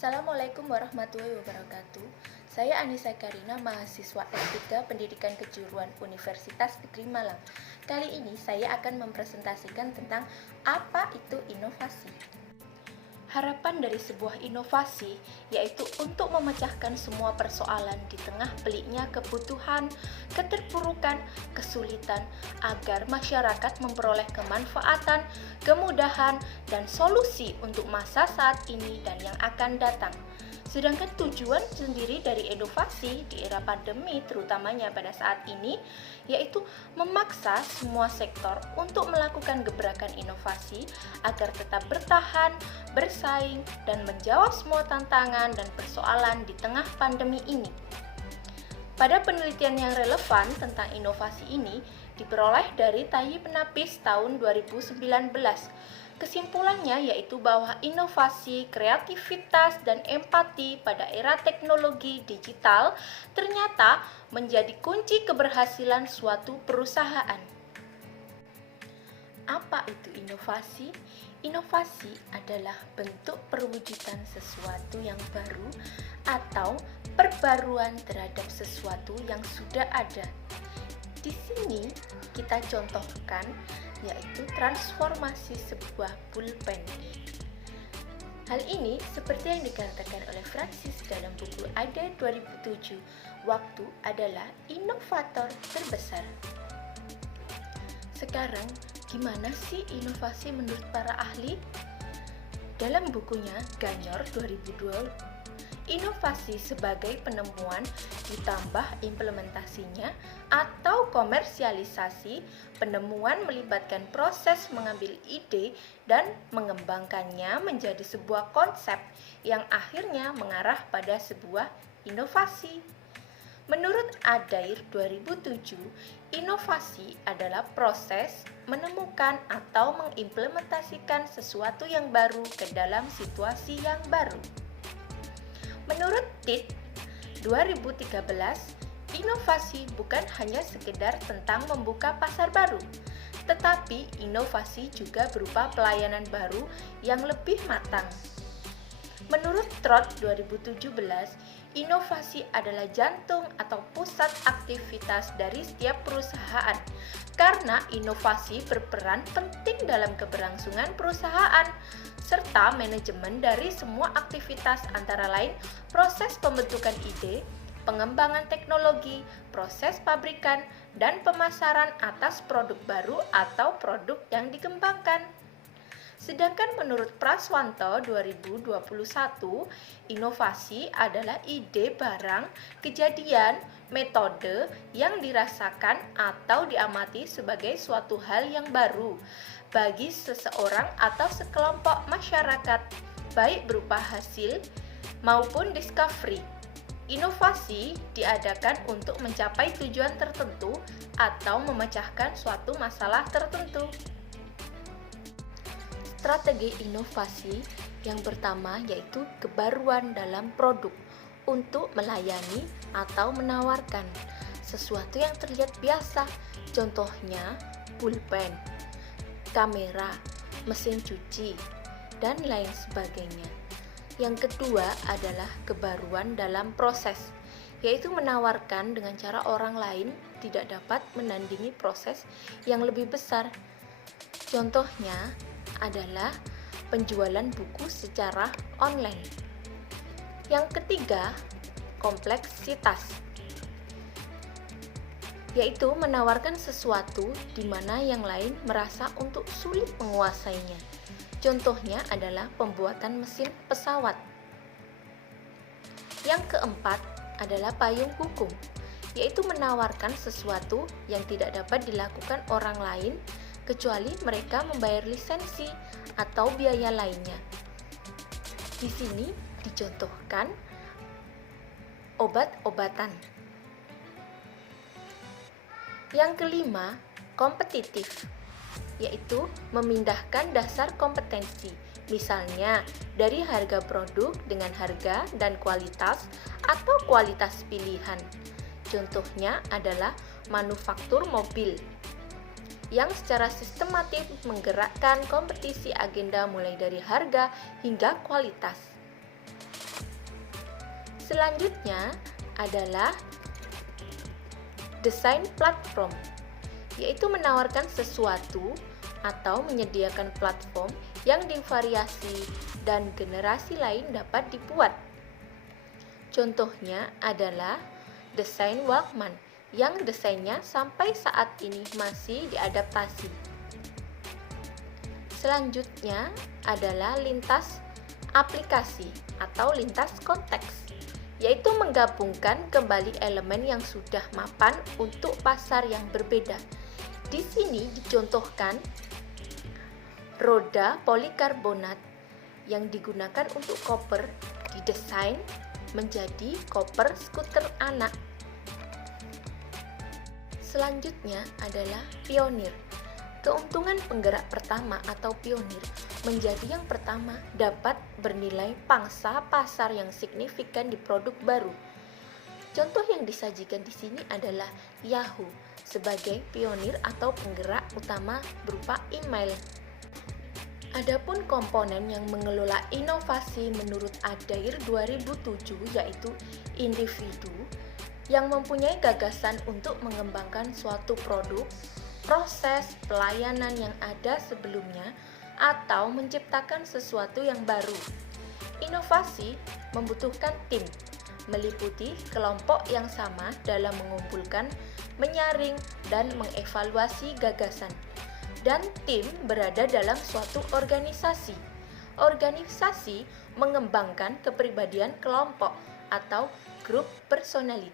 Assalamualaikum warahmatullahi wabarakatuh. Saya Anissa Karina, mahasiswa S3 Pendidikan Kejuruan Universitas Negeri Malang. Kali ini saya akan mempresentasikan tentang apa itu inovasi. Harapan dari sebuah inovasi yaitu untuk memecahkan semua persoalan di tengah peliknya kebutuhan, keterpurukan, kesulitan agar masyarakat memperoleh kemanfaatan, kemudahan, dan solusi untuk masa saat ini dan yang akan datang. Sedangkan tujuan sendiri dari inovasi di era pandemi terutamanya pada saat ini yaitu memaksa semua sektor untuk melakukan gebrakan inovasi agar tetap bertahan, bersaing, dan menjawab semua tantangan dan persoalan di tengah pandemi ini. Pada penelitian yang relevan tentang inovasi ini diperoleh dari Tahi Penapis tahun 2019. Kesimpulannya yaitu bahwa inovasi, kreativitas, dan empati pada era teknologi digital ternyata menjadi kunci keberhasilan suatu perusahaan. Apa itu inovasi? Inovasi adalah bentuk perwujudan sesuatu yang baru atau perbaruan terhadap sesuatu yang sudah ada. Di sini kita contohkan yaitu transformasi sebuah pulpen. Hal ini seperti yang dikatakan oleh Francis dalam buku Ada 2007, waktu adalah inovator terbesar. Sekarang, gimana sih inovasi menurut para ahli? Dalam bukunya Ganyor 2002, inovasi sebagai penemuan ditambah implementasinya atau komersialisasi. Penemuan melibatkan proses mengambil ide dan mengembangkannya menjadi sebuah konsep yang akhirnya mengarah pada sebuah inovasi. Menurut Adair 2007, inovasi adalah proses menemukan atau mengimplementasikan sesuatu yang baru ke dalam situasi yang baru. Menurut TIT 2013, inovasi bukan hanya sekedar tentang membuka pasar baru, tetapi inovasi juga berupa pelayanan baru yang lebih matang. Menurut Trot 2017, inovasi adalah jantung atau pusat aktivitas dari setiap perusahaan, karena inovasi berperan penting dalam keberlangsungan perusahaan, serta manajemen dari semua aktivitas antara lain proses pembentukan ide, pengembangan teknologi, proses pabrikan, dan pemasaran atas produk baru atau produk yang dikembangkan. Sedangkan menurut Praswanto 2021, inovasi adalah ide barang, kejadian, metode yang dirasakan atau diamati sebagai suatu hal yang baru bagi seseorang atau sekelompok masyarakat, baik berupa hasil maupun discovery. Inovasi diadakan untuk mencapai tujuan tertentu atau memecahkan suatu masalah tertentu. Strategi inovasi yang pertama yaitu kebaruan dalam produk untuk melayani atau menawarkan sesuatu yang terlihat biasa, contohnya pulpen, kamera, mesin cuci, dan lain sebagainya. Yang kedua adalah kebaruan dalam proses, yaitu menawarkan dengan cara orang lain tidak dapat menandingi proses yang lebih besar. Contohnya adalah penjualan buku secara online. Yang ketiga, kompleksitas, yaitu menawarkan sesuatu di mana yang lain merasa untuk sulit menguasainya. Contohnya adalah pembuatan mesin pesawat. Yang keempat adalah payung hukum, yaitu menawarkan sesuatu yang tidak dapat dilakukan orang lain kecuali mereka membayar lisensi atau biaya lainnya. Di sini dicontohkan obat-obatan. Yang kelima, kompetitif, yaitu memindahkan dasar kompetensi, misalnya dari harga produk dengan harga dan kualitas atau kualitas pilihan. Contohnya adalah manufaktur mobil yang secara sistematif menggerakkan kompetisi agenda mulai dari harga hingga kualitas. Selanjutnya adalah desain platform, yaitu menawarkan sesuatu atau menyediakan platform yang divariasi dan generasi lain dapat dibuat. Contohnya adalah desain Walkman yang desainnya sampai saat ini masih diadaptasi. Selanjutnya adalah lintas aplikasi atau lintas konteks, yaitu menggabungkan kembali elemen yang sudah mapan untuk pasar yang berbeda. Di sini dicontohkan roda polikarbonat yang digunakan untuk koper didesain menjadi koper skuter anak. Selanjutnya adalah pionir. Keuntungan penggerak pertama atau pionir menjadi yang pertama dapat bernilai pangsa pasar yang signifikan di produk baru. Contoh yang disajikan di sini adalah Yahoo sebagai pionir atau penggerak utama berupa email. Adapun komponen yang mengelola inovasi menurut Adair 2007 yaitu individu yang mempunyai gagasan untuk mengembangkan suatu produk, proses, pelayanan yang ada sebelumnya, atau menciptakan sesuatu yang baru. Inovasi membutuhkan tim, meliputi kelompok yang sama dalam mengumpulkan, menyaring, dan mengevaluasi gagasan. Dan tim berada dalam suatu organisasi. Organisasi mengembangkan kepribadian kelompok atau group personality.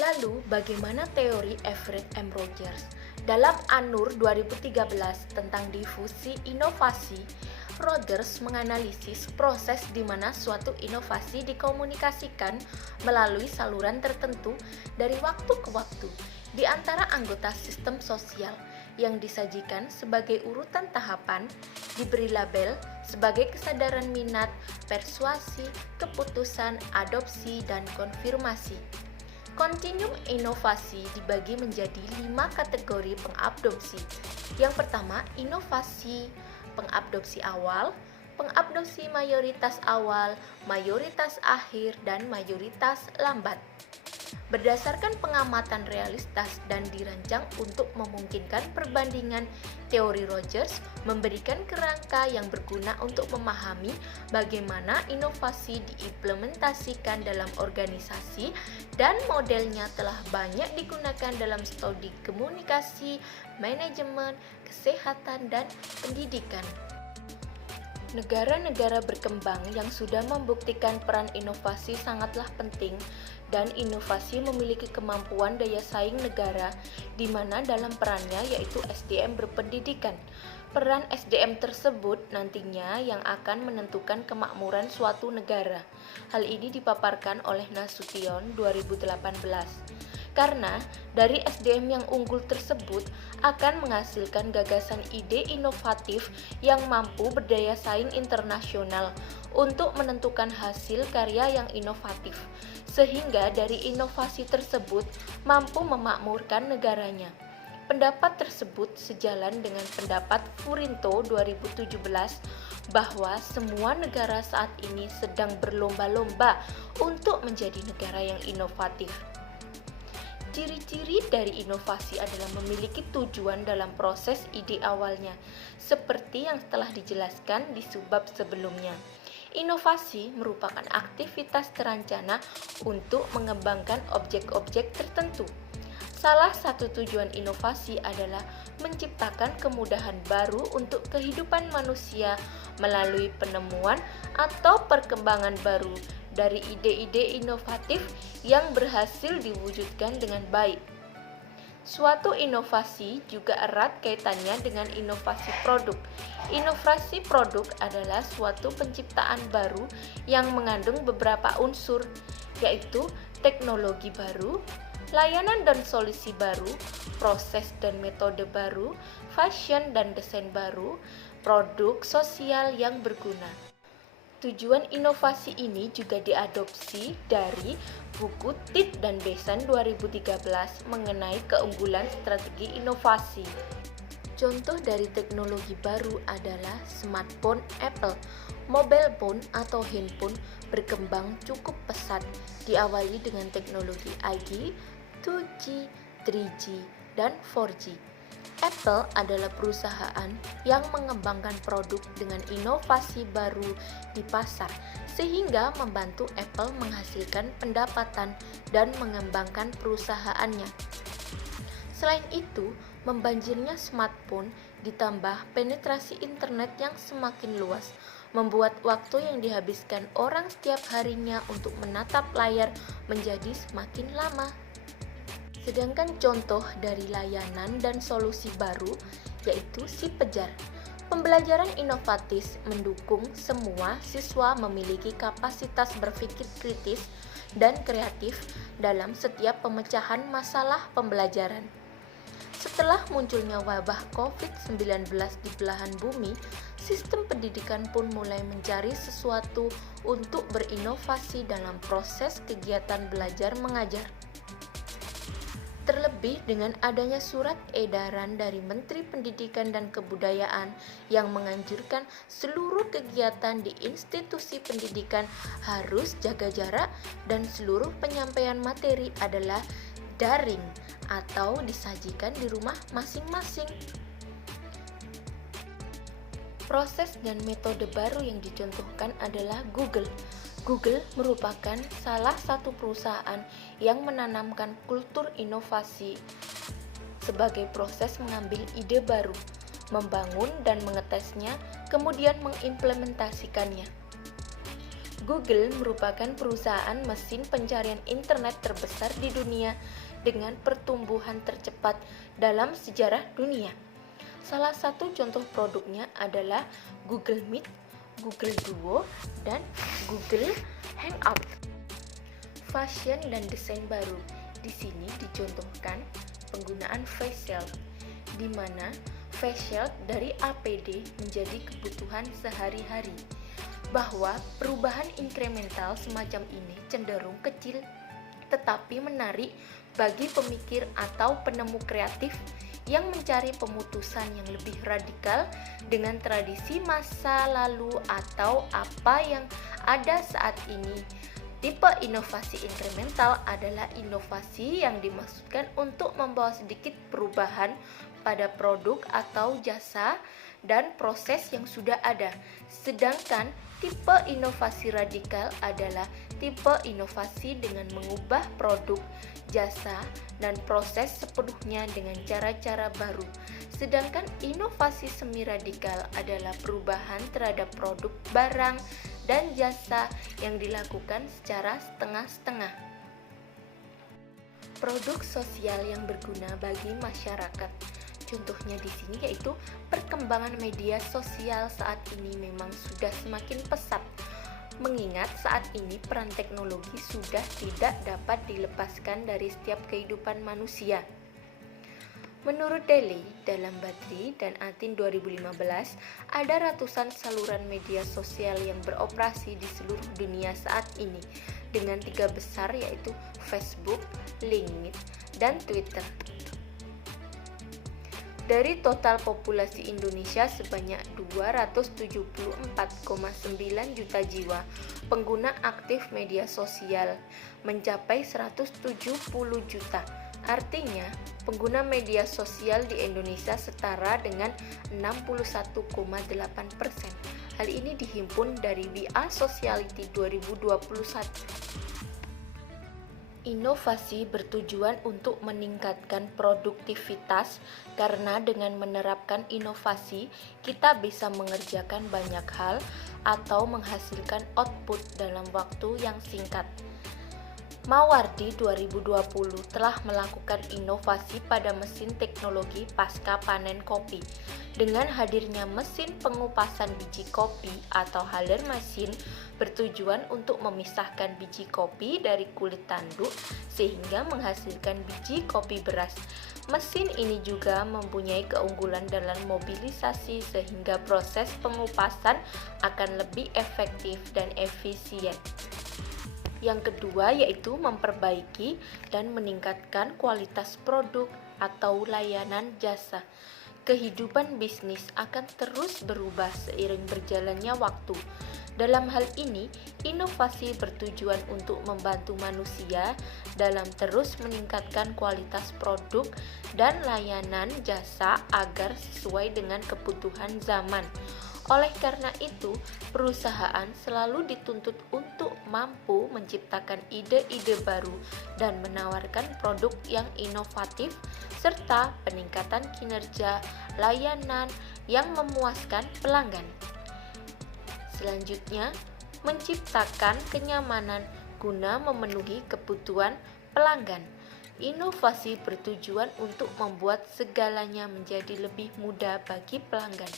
Lalu, bagaimana teori Everett M. Rogers? Dalam ANUR 2013 tentang difusi inovasi, Rogers menganalisis proses di mana suatu inovasi dikomunikasikan melalui saluran tertentu dari waktu ke waktu di antara anggota sistem sosial yang disajikan sebagai urutan tahapan, diberi label sebagai kesadaran minat, persuasi, keputusan, adopsi, dan konfirmasi. Kontinuum inovasi dibagi menjadi 5 kategori pengadopsi. Yang pertama, inovasi pengadopsi awal, pengadopsi mayoritas awal, mayoritas akhir, dan mayoritas lambat. Berdasarkan pengamatan realistas dan dirancang untuk memungkinkan perbandingan, teori Rogers memberikan kerangka yang berguna untuk memahami bagaimana inovasi diimplementasikan dalam organisasi, dan modelnya telah banyak digunakan dalam studi komunikasi, manajemen, kesehatan, dan pendidikan. Negara-negara berkembang yang sudah membuktikan peran inovasi sangatlah penting, dan inovasi memiliki kemampuan daya saing negara, di mana dalam perannya yaitu SDM berpendidikan. Peran SDM tersebut nantinya yang akan menentukan kemakmuran suatu negara. Hal ini dipaparkan oleh Nasution 2018. Karena dari SDM yang unggul tersebut akan menghasilkan gagasan ide inovatif yang mampu berdaya saing internasional untuk menentukan hasil karya yang inovatif, sehingga dari inovasi tersebut mampu memakmurkan negaranya. Pendapat tersebut sejalan dengan pendapat Furinto 2017 bahwa semua negara saat ini sedang berlomba-lomba untuk menjadi negara yang inovatif. Ciri-ciri dari inovasi adalah memiliki tujuan dalam proses ide awalnya, seperti yang telah dijelaskan di subbab sebelumnya. Inovasi merupakan aktivitas terancana untuk mengembangkan objek-objek tertentu. Salah satu tujuan inovasi adalah menciptakan kemudahan baru untuk kehidupan manusia melalui penemuan atau perkembangan baru dari ide-ide inovatif yang berhasil diwujudkan dengan baik. Suatu inovasi juga erat kaitannya dengan inovasi produk. Inovasi produk adalah suatu penciptaan baru yang mengandung beberapa unsur, yaitu teknologi baru, layanan dan solusi baru, proses dan metode baru, fashion dan desain baru, produk sosial yang berguna. Tujuan inovasi ini juga diadopsi dari buku Tit dan Besan 2013 mengenai keunggulan strategi inovasi. Contoh dari teknologi baru adalah smartphone Apple. Mobile phone atau handphone berkembang cukup pesat, diawali dengan teknologi IG, 2G, 3G, dan 4G. Apple adalah perusahaan yang mengembangkan produk dengan inovasi baru di pasar, sehingga membantu Apple menghasilkan pendapatan dan mengembangkan perusahaannya. Selain itu, membanjirnya smartphone ditambah penetrasi internet yang semakin luas, membuat waktu yang dihabiskan orang setiap harinya untuk menatap layar menjadi semakin lama. Sedangkan contoh dari layanan dan solusi baru yaitu Si Pejar. Pembelajaran inovatif mendukung semua siswa memiliki kapasitas berpikir kritis dan kreatif dalam setiap pemecahan masalah pembelajaran. Setelah munculnya wabah COVID-19 di belahan bumi, sistem pendidikan pun mulai mencari sesuatu untuk berinovasi dalam proses kegiatan belajar mengajar. Terlebih dengan adanya surat edaran dari Menteri Pendidikan dan Kebudayaan yang menganjurkan seluruh kegiatan di institusi pendidikan harus jaga jarak dan seluruh penyampaian materi adalah daring atau disajikan di rumah masing-masing. Proses dan metode baru yang dicontohkan adalah Google. Google merupakan salah satu perusahaan yang menanamkan kultur inovasi sebagai proses mengambil ide baru, membangun dan mengetesnya, kemudian mengimplementasikannya. Google merupakan perusahaan mesin pencarian internet terbesar di dunia dengan pertumbuhan tercepat dalam sejarah dunia. Salah satu contoh produknya adalah Google Meet, Google Duo, dan Google Hangout. Fashion dan desain baru. Di sini dicontohkan penggunaan face shield, di mana face shield dari APD menjadi kebutuhan sehari-hari. Bahwa perubahan inkremental semacam ini cenderung kecil tetapi menarik bagi pemikir atau penemu kreatif yang mencari pemutusan yang lebih radikal dengan tradisi masa lalu atau apa yang ada saat ini. Tipe inovasi inkremental adalah inovasi yang dimaksudkan untuk membawa sedikit perubahan pada produk atau jasa dan proses yang sudah ada. Sedangkan tipe inovasi radikal adalah tipe inovasi dengan mengubah produk, jasa, dan proses sepenuhnya dengan cara-cara baru. Sedangkan inovasi semi radikal adalah perubahan terhadap produk, barang, dan jasa yang dilakukan secara setengah-setengah. Produk sosial yang berguna bagi masyarakat. Contohnya di sini yaitu perkembangan media sosial saat ini memang sudah semakin pesat. Mengingat saat ini peran teknologi sudah tidak dapat dilepaskan dari setiap kehidupan manusia. Menurut Daily, dalam Badri dan Atin 2015, ada ratusan saluran media sosial yang beroperasi di seluruh dunia saat ini, dengan 3 besar yaitu Facebook, LinkedIn, dan Twitter. Dari total populasi Indonesia sebanyak 274,9 juta jiwa, pengguna aktif media sosial mencapai 170 juta. Artinya, pengguna media sosial di Indonesia setara dengan 61,8%. Hal ini dihimpun dari WA Sociality 2021. Inovasi bertujuan untuk meningkatkan produktivitas karena dengan menerapkan inovasi kita bisa mengerjakan banyak hal atau menghasilkan output dalam waktu yang singkat. Mawardi 2020 telah melakukan inovasi pada mesin teknologi pasca panen kopi. Dengan hadirnya mesin pengupasan biji kopi atau huller machine bertujuan untuk memisahkan biji kopi dari kulit tanduk sehingga menghasilkan biji kopi beras. Mesin ini juga mempunyai keunggulan dalam mobilisasi sehingga proses pengupasan akan lebih efektif dan efisien. Yang kedua yaitu memperbaiki dan meningkatkan kualitas produk atau layanan jasa. kehidupan bisnis akan terus berubah seiring berjalannya waktu. Dalam hal ini, inovasi bertujuan untuk membantu manusia dalam terus meningkatkan kualitas produk dan layanan jasa agar sesuai dengan kebutuhan zaman. Oleh karena itu, perusahaan selalu dituntut untuk mampu menciptakan ide-ide baru dan menawarkan produk yang inovatif serta peningkatan kinerja layanan yang memuaskan pelanggan. Selanjutnya, menciptakan kenyamanan guna memenuhi kebutuhan pelanggan. Inovasi bertujuan untuk membuat segalanya menjadi lebih mudah bagi pelanggan.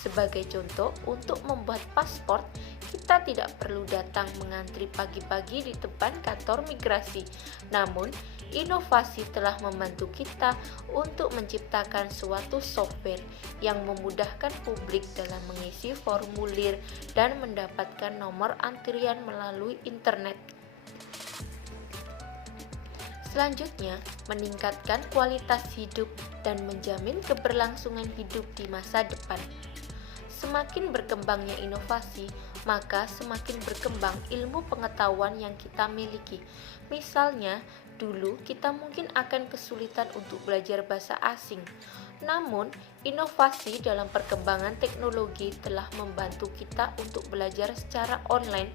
Sebagai contoh, untuk membuat paspor, kita tidak perlu datang mengantri pagi-pagi di depan kantor migrasi. Namun, inovasi telah membantu kita untuk menciptakan suatu software yang memudahkan publik dalam mengisi formulir dan mendapatkan nomor antrian melalui internet. Selanjutnya, meningkatkan kualitas hidup dan menjamin keberlangsungan hidup di masa depan. Semakin berkembangnya inovasi, maka semakin berkembang ilmu pengetahuan yang kita miliki. Misalnya, dulu kita mungkin akan kesulitan untuk belajar bahasa asing. Namun, inovasi dalam perkembangan teknologi telah membantu kita untuk belajar secara online.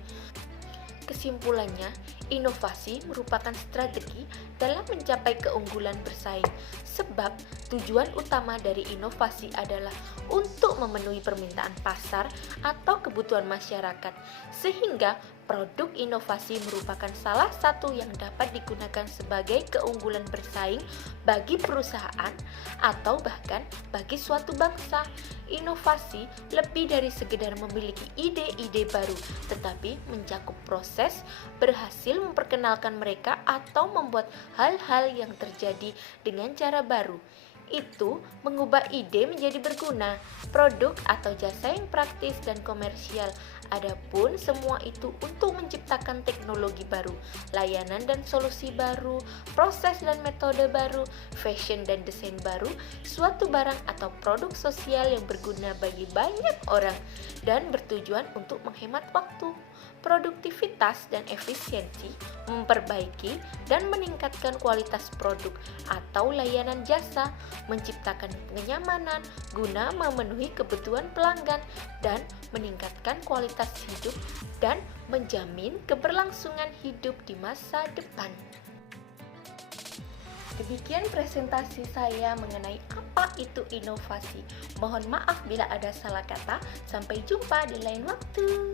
Kesimpulannya, inovasi merupakan strategi dalam mencapai keunggulan bersaing, sebab tujuan utama dari inovasi adalah untuk memenuhi permintaan pasar atau kebutuhan masyarakat, sehingga produk inovasi merupakan salah satu yang dapat digunakan sebagai keunggulan bersaing bagi perusahaan atau bahkan bagi suatu bangsa. Inovasi lebih dari sekedar memiliki ide-ide baru, tetapi mencakup proses berhasil memperkenalkan mereka atau membuat hal-hal yang terjadi dengan cara baru. Itu mengubah ide menjadi berguna, produk atau jasa yang praktis dan komersial. Adapun semua itu untuk menciptakan teknologi baru, layanan dan solusi baru, proses dan metode baru, fashion dan desain baru, suatu barang atau produk sosial yang berguna bagi banyak orang dan bertujuan untuk menghemat waktu, produktivitas dan efisiensi, memperbaiki dan meningkatkan kualitas produk atau layanan jasa, menciptakan kenyamanan guna memenuhi kebutuhan pelanggan dan meningkatkan kualitas hidup dan menjamin keberlangsungan hidup di masa depan. Demikian presentasi saya mengenai apa itu inovasi. Mohon maaf bila ada salah kata. Sampai jumpa di lain waktu.